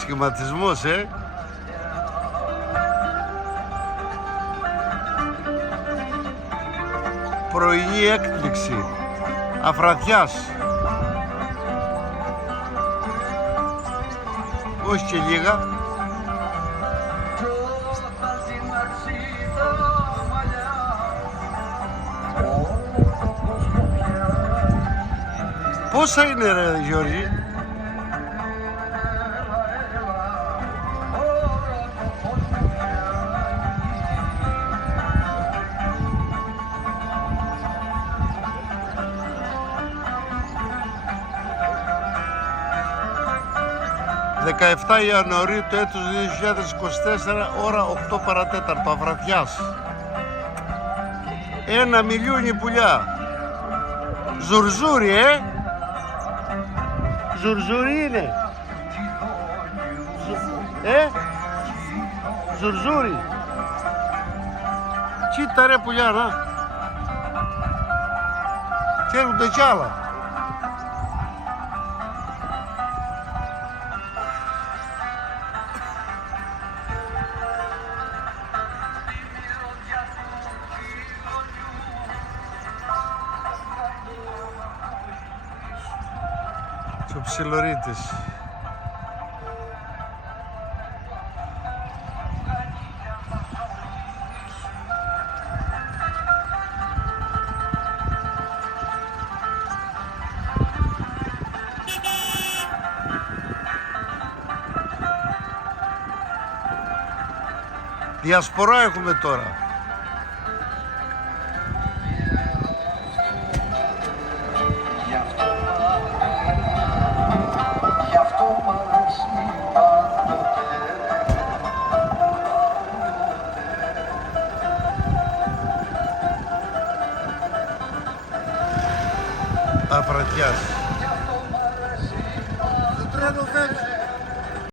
Σχηματισμός, Πρωινή έκπληξη Αφρατιάς. Όχι και λίγα. Πόσα είναι ρε Γιώργη? ...17 Ιανουαρίου του έτους 2024, ώρα 8 παρατέταρτο, Αφρατιάς. 1 μιλιούνι πουλιά. Ζουρζούρι, Ζουρζούρι είναι. Ζουρζούρι. Κοίτα ρε πουλιά, να. Και έρχονται κι άλλα. Και ο ψιλορίτης. Διασπορά έχουμε τώρα. Αφρατιάς. Το τρένο φεύγει.